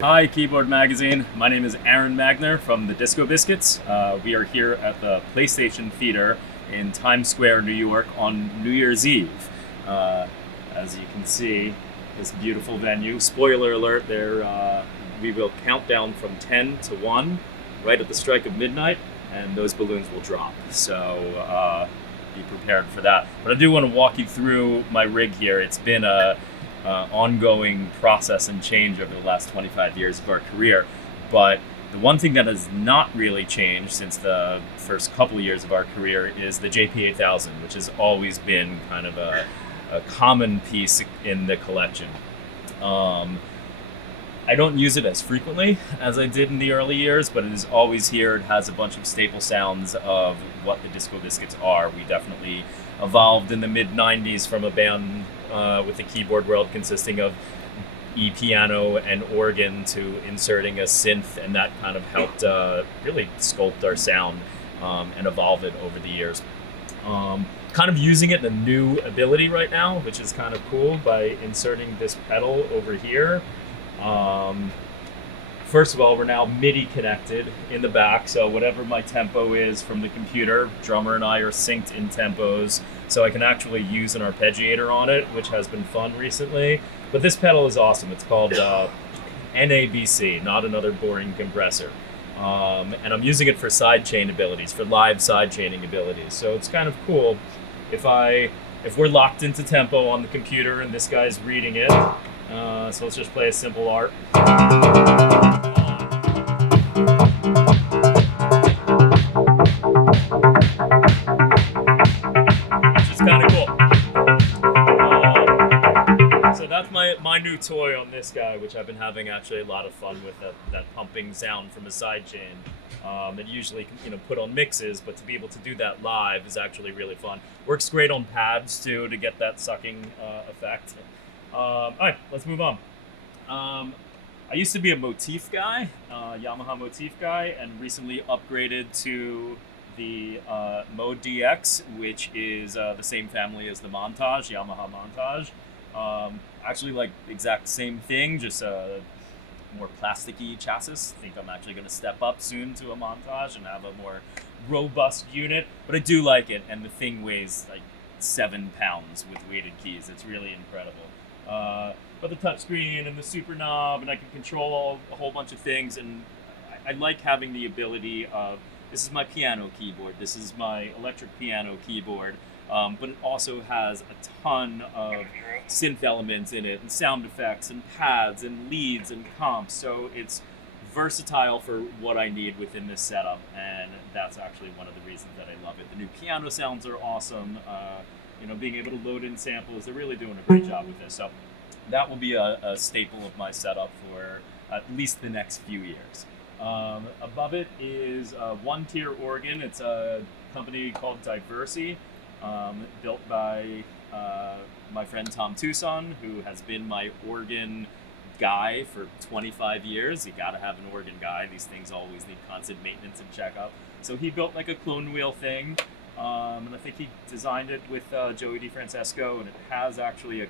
Hi, Keyboard Magazine. My name is Aron Magner from the Disco Biscuits. We are here at the PlayStation Theater in Times Square, New York on New Year's Eve. As you can see, this beautiful venue. Spoiler alert, we will count down from 10 to 1 right at the strike of midnight, and those balloons will drop. So be prepared for that. But I do want to walk you through my rig here. It's been a ongoing process and change over the last 25 years of our career. But the one thing that has not really changed since the first couple of years of our career is the JP8000, which has always been kind of a common piece in the collection. I don't use it as frequently as I did in the early years, but it is always here. It has a bunch of staple sounds of what the Disco Biscuits are. We definitely evolved in the mid-90s from a band with the keyboard world consisting of piano and organ to inserting a synth, and that kind of helped really sculpt our sound and evolve it over the years. Kind of using it in a new ability right now, which is kind of cool, by inserting this pedal over here. First of all, we're now MIDI connected in the back, so whatever my tempo is from the computer, drummer and I are synced in tempos, so I can actually use an arpeggiator on it, which has been fun recently. But this pedal is awesome. It's called NABC, not another boring compressor. And I'm using it for sidechain abilities, for live sidechaining abilities. So it's kind of cool if we're locked into tempo on the computer and this guy's reading it. So let's just play a simple art. Which is kind of cool. So that's my new toy on this guy, which I've been having actually a lot of fun with, that pumping sound from a sidechain. And usually, put on mixes, but to be able to do that live is actually really fun. Works great on pads too, to get that sucking effect. All right, let's move on. I used to be a motif guy, Yamaha motif guy, and recently upgraded to the Mode DX, which is the same family as the Montage, Yamaha Montage. Actually, like, exact same thing, just a more plasticky chassis. I think I'm actually going to step up soon to a Montage and have a more robust unit, but I do like it, and the thing weighs like 7 pounds with weighted keys. It's really incredible. But the touchscreen and the super knob, and I can control a whole bunch of things, and I like having the ability of, this is my piano keyboard, this is my electric piano keyboard, but it also has a ton of synth elements in it, and sound effects, and pads, and leads, and comps, so it's versatile for what I need within this setup, and that's actually one of the reasons that I love it. The new piano sounds are awesome. Being able to load in samples, they're really doing a great job with this. So that will be a staple of my setup for at least the next few years. Above it is a one-tier organ. It's a company called Diversi, built by my friend Tom Tucson, who has been my organ guy for 25 years. You gotta have an organ guy. These things always need constant maintenance and checkup. So he built like a clone wheel thing. And I think he designed it with Joey DeFrancesco, and it has actually a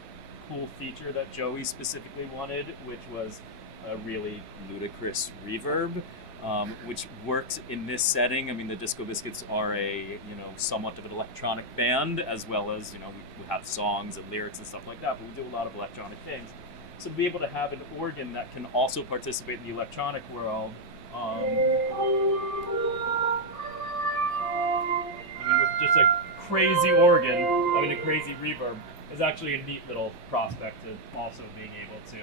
cool feature that Joey specifically wanted, which was a really ludicrous reverb, which works in this setting. I mean, the Disco Biscuits are somewhat of an electronic band, as well as, we have songs and lyrics and stuff like that, but we do a lot of electronic things. So to be able to have an organ that can also participate in the electronic world, with just a crazy organ, a crazy reverb, is actually a neat little prospect to also being able to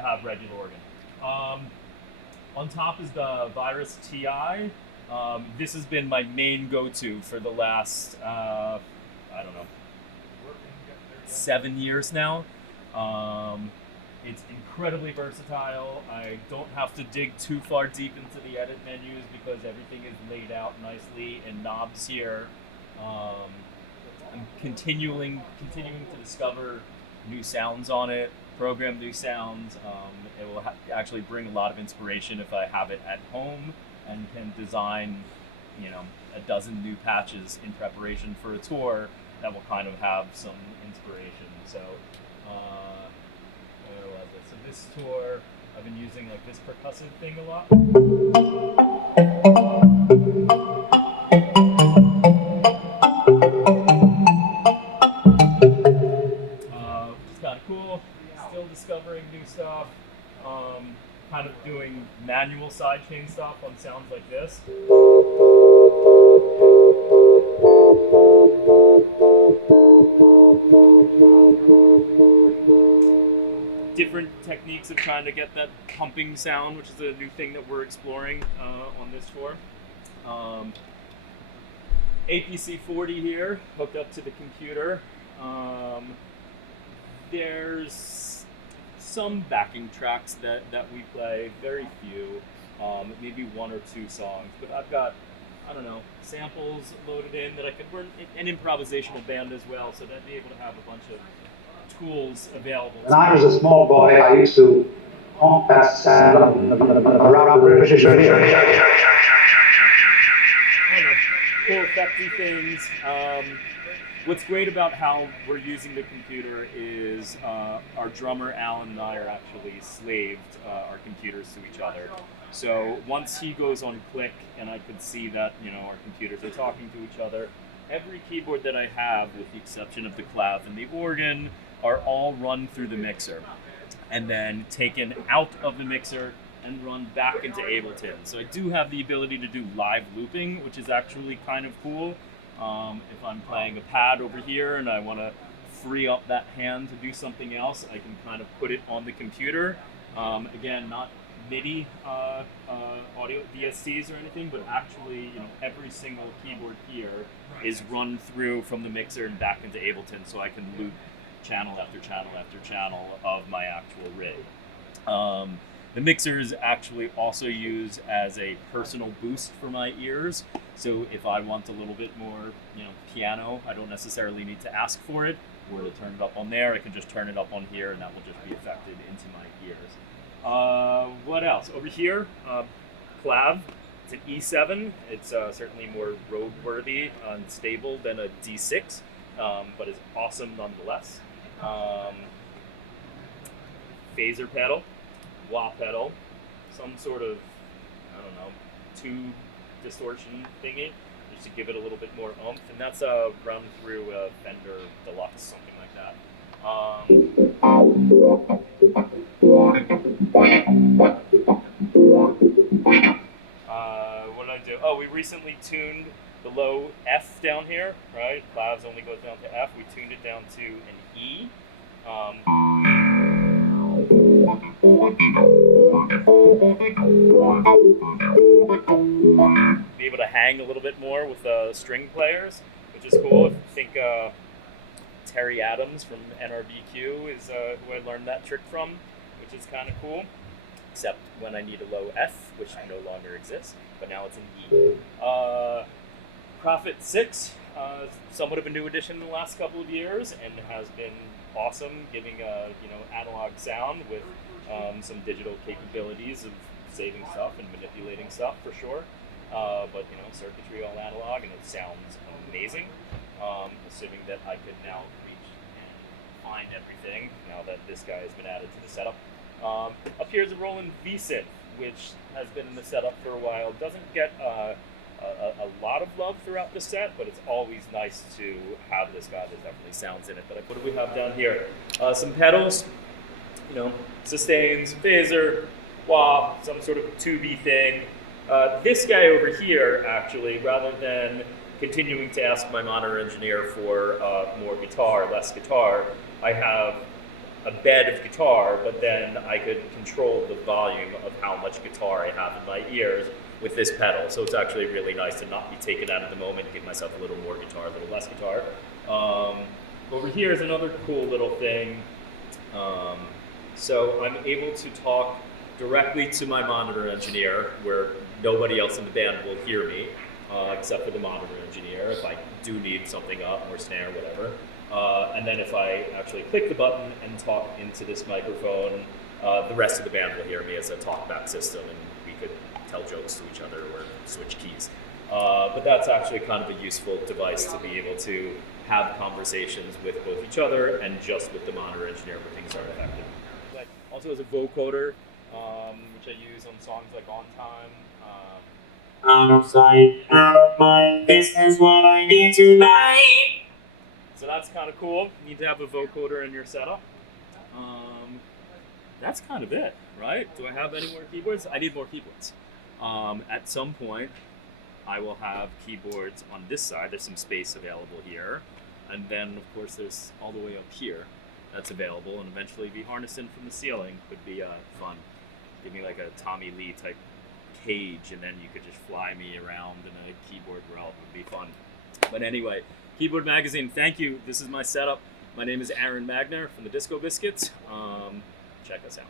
have regular organ. On top is the Virus TI. This has been my main go-to for the last, 7 years now. It's incredibly versatile. I don't have to dig too far deep into the edit menus because everything is laid out nicely in knobs here. I'm continuing to discover new sounds on it, program new sounds. It will actually bring a lot of inspiration if I have it at home and can design, a dozen new patches in preparation for a tour that will kind of have some inspiration. So this tour, I've been using like this percussive thing a lot. Which is kind of cool. Still discovering new stuff. Kind of doing manual sidechain stuff on sounds like this. Different techniques of trying to get that pumping sound, which is a new thing that we're exploring on this tour. APC 40 here, hooked up to the computer. There's some backing tracks that we play, very few, maybe one or two songs, but I've got, I don't know, samples loaded in that I could, we're an improvisational band as well, so I'd be able to have a bunch of tools available. When I was a small boy, I used to honk that sound around British cool effecty things. What's great about how we're using the computer is our drummer Alan and I are actually slaved our computers to each other. So once he goes on click and I could see that, you know, our computers are talking to each other, every keyboard that I have, with the exception of the clav and the organ, are all run through the mixer and then taken out of the mixer and run back into Ableton. So I do have the ability to do live looping, which is actually kind of cool. If I'm playing a pad over here and I want to free up that hand to do something else, I can kind of put it on the computer. Again, not MIDI audio DSCs or anything, but actually, you know, every single keyboard here is run through from the mixer and back into Ableton, so I can loop channel after channel after channel of my actual rig. The mixer is actually also used as a personal boost for my ears. So if I want a little bit more, you know, piano, I don't necessarily need to ask for it or to turn it up on there. I can just turn it up on here and that will just be affected into my ears. What else? Over here, clav. It's an E7. It's certainly more roadworthy and stable than a D6, but is awesome nonetheless. Phaser pedal, wah pedal, some sort of, I don't know, tube distortion thingy, just to give it a little bit more oomph, and that's run through a Fender Deluxe, something like that. What did I do? Oh, we recently tuned the low F down here, right? Clavs only goes down to F. We tuned it down to an E. Be able to hang a little bit more with string players, which is cool. I think Terry Adams from NRBQ is who I learned that trick from, which is kind of cool. Except when I need a low F, which no longer exists, but now it's an E. Prophet 6, somewhat of a new addition in the last couple of years, and has been awesome, giving a analog sound with some digital capabilities of saving stuff and manipulating stuff for sure. But circuitry all analog, and it sounds amazing. Assuming that I could now reach and find everything now that this guy has been added to the setup. Up here is a Roland V-Synth, which has been in the setup for a while. Doesn't get a lot of love throughout the set, but it's always nice to have this guy. There's definitely sounds in it. But what do we have down here? Some pedals, sustains, phaser, wah, some sort of tubey thing. This guy over here, actually, rather than continuing to ask my monitor engineer for more guitar, less guitar, I have a bed of guitar, but then I could control the volume of how much guitar I have in my ears with this pedal. So it's actually really nice to not be taken out at the moment, give myself a little more guitar, a little less guitar. Over here is another cool little thing. So I'm able to talk directly to my monitor engineer, where nobody else in the band will hear me, except for the monitor engineer, if I do need something up, or snare, whatever. And then if I actually click the button and talk into this microphone, the rest of the band will hear me as a talkback system, and we could tell jokes to each other or switch keys. But that's actually kind of a useful device to be able to have conversations with both each other and just with the monitor engineer where things aren't affected. But I'll also has a vocoder, which I use on songs like On Time. Out of sight, out of mind, this is what I need tonight. So that's kind of cool. You need to have a vocoder in your setup. That's kind of it, right? Do I have any more keyboards? I need more keyboards. At some point, I will have keyboards on this side. There's some space available here. And then, of course, there's all the way up here that's available, and eventually be harnessed in from the ceiling. Could be fun. Give me like a Tommy Lee type cage, and then you could just fly me around in a keyboard route. Would be fun. But anyway, Keyboard Magazine, thank you. This is my setup. My name is Aron Magner from the Disco Biscuits. Check us out.